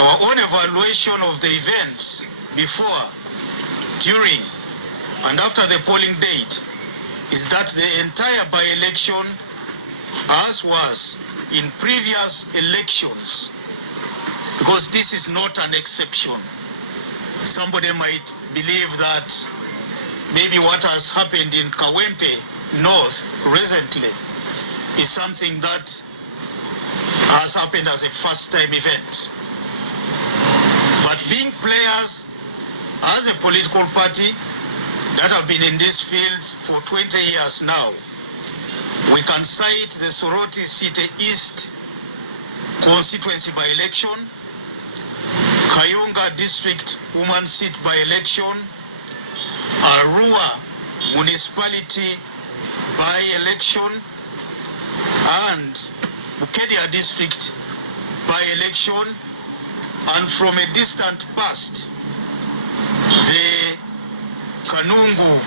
Our own evaluation of the events before, during, and after the polling date is that the entire by-election, as was in previous elections, because this is not an exception. Somebody might believe that maybe what has happened in Kawempe North recently is something that has happened as a first-time event. But being players as a political party that have been in this field for 20 years now, we can cite the Soroti City East constituency by-election, Kayunga District Woman Seat by-election, Arua Municipality by-election, and Bukedia District by-election, and from a distant past, the Kanungu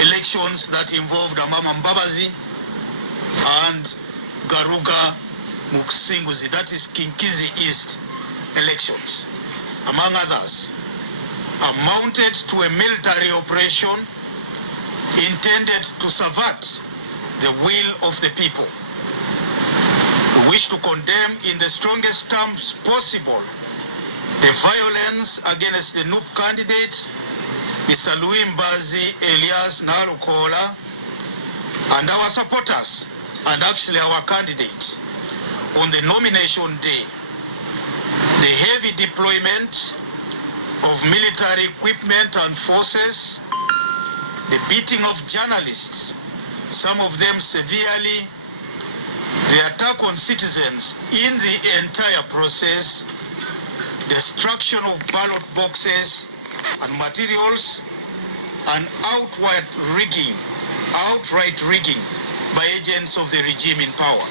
elections that involved Amama Mbabazi and Garuga Muksinguzi, that is Kinkizi East elections, among others, amounted to a military operation intended to subvert the will of the people. We wish to condemn in the strongest terms possible the violence against the NUP candidates, Mr. Louis Mbazi, Elias Nalukola, and our supporters, and actually our candidates, on the nomination day. The heavy deployment of military equipment and forces, the beating of journalists, some of them severely, the attack on citizens in the entire process, destruction of ballot boxes and materials, and outright rigging by agents of the regime in power.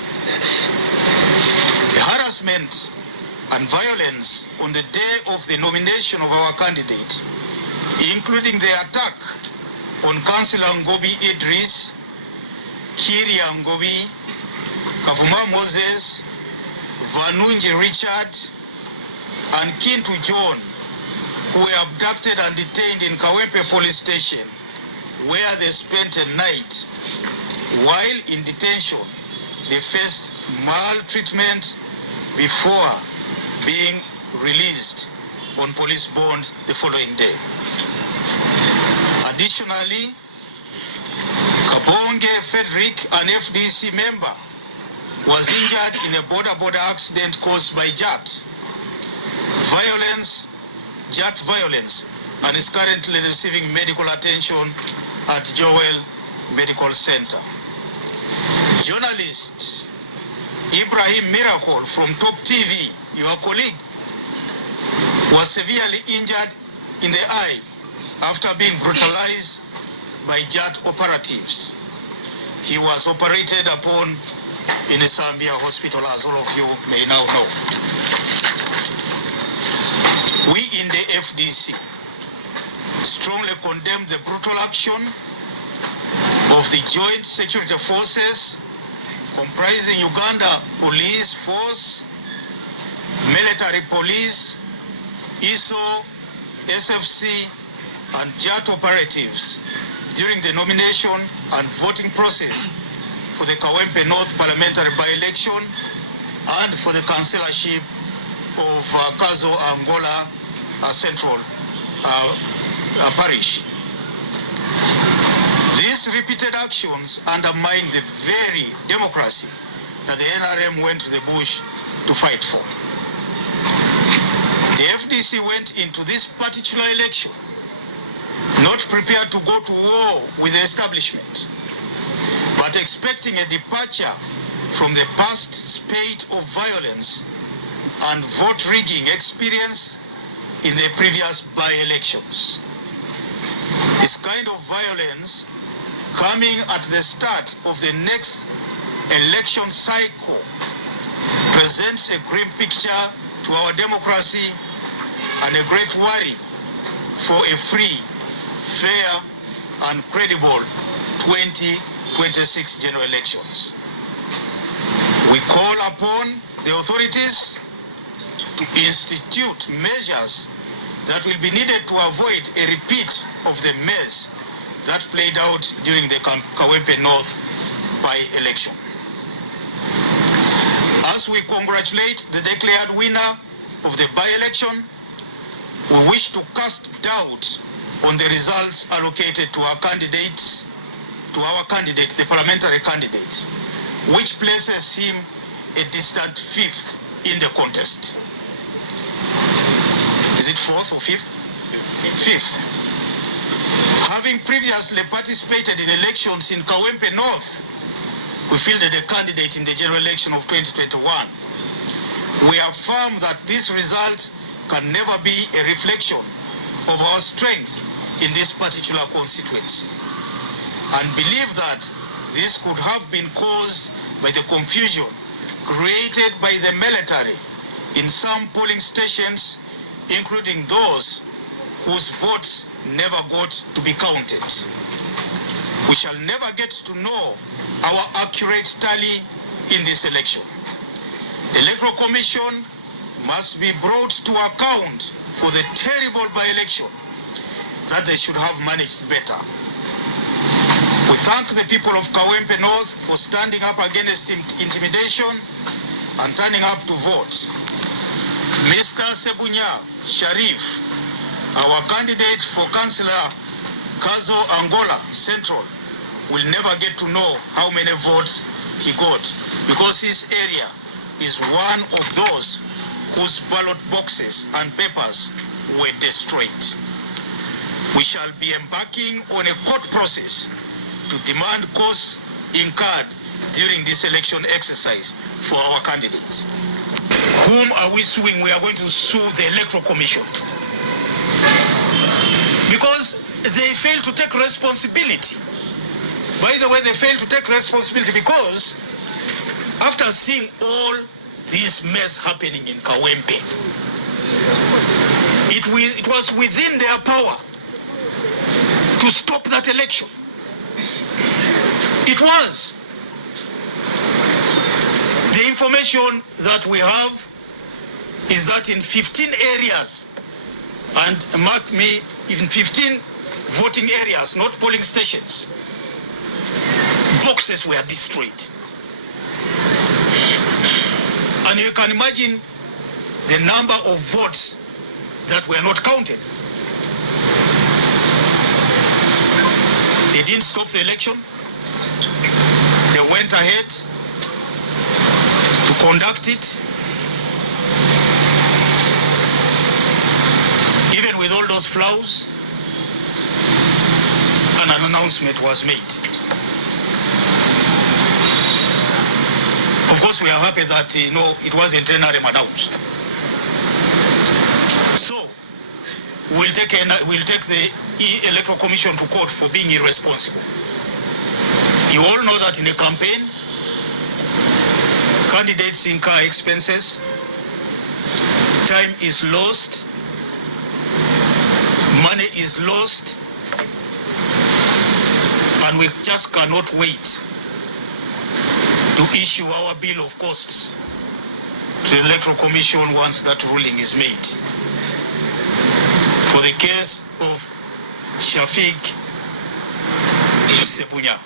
The harassment and violence on the day of the nomination of our candidate, including the attack on Councillor Ngobi Idris, Kiria Ngobi, Kavuma Moses, Vanunji Richard, and Kintu John, who were abducted and detained in Kawempe police station, where they spent a night. While in detention, they faced maltreatment before being released on police bond the following day. Additionally, Kabonge Frederick, an FDC member, was injured in a border accident caused by JAT violence, and is currently receiving medical attention at Joel Medical Center. Journalist Ibrahim Miracle from Top TV, your colleague, was severely injured in the eye after being brutalized by JAT operatives. He was operated upon in the Zambia hospital, as all of you may now know. We in the FDC strongly condemn the brutal action of the Joint Security Forces comprising Uganda Police Force, Military Police, ISO, SFC, and JAT operatives during the nomination and voting process for the Kawempe North parliamentary by-election and for the councillorship of Kazo Angola Central Parish. These repeated actions undermine the very democracy that the NRM went to the bush to fight for. The FDC went into this particular election not prepared to go to war with the establishment, but expecting a departure from the past spate of violence and vote rigging experience in the previous by-elections. This kind of violence coming at the start of the next election cycle presents a grim picture to our democracy and a great worry for a free, fair, and credible 2026 general elections. We call upon the authorities to institute measures that will be needed to avoid a repeat of the mess that played out during the Kawempe North by-election. As we congratulate the declared winner of the by-election, we wish to cast doubt on the results allocated to our candidate, the parliamentary candidate, which places him a distant fifth in the contest. Is it fourth or fifth? Fifth. Having previously participated in elections in Kawempe North, we fielded a candidate in the general election of 2021. We affirm that this result can never be a reflection of our strength in this particular constituency, and believe that this could have been caused by the confusion created by the military in some polling stations, including those whose votes never got to be counted. We shall never get to know our accurate tally in this election. The Electoral Commission must be brought to account for the terrible by-election that they should have managed better. We thank the people of Kawempe North for standing up against intimidation and turning up to vote. Mr. Sebunya Sharif, our candidate for Councillor Kazo Angola Central, will never get to know how many votes he got, because his area is one of those whose ballot boxes and papers were destroyed. We shall be embarking on a court process to demand costs incurred during this election exercise for our candidates. Whom are we suing? We are going to sue the Electoral Commission, because they failed to take responsibility. By the way, they failed to take responsibility because after seeing all this mess happening in Kawempe, it was within their power to stop that election. It was. The information that we have is that in 15 areas, and mark me, in 15 voting areas, not polling stations, boxes were destroyed. And you can imagine the number of votes that were not counted. They didn't stop the election. They went ahead to conduct it, even with all those flaws, and an announcement was made. Of course, we are happy that it was a interim announced. So we'll take the Electoral Commission to court for being irresponsible. You all know that in a campaign, candidates incur expenses, time is lost, money is lost, and we just cannot wait to issue our bill of costs to the Electoral Commission once that ruling is made. For the case of Shafiq Sebunya.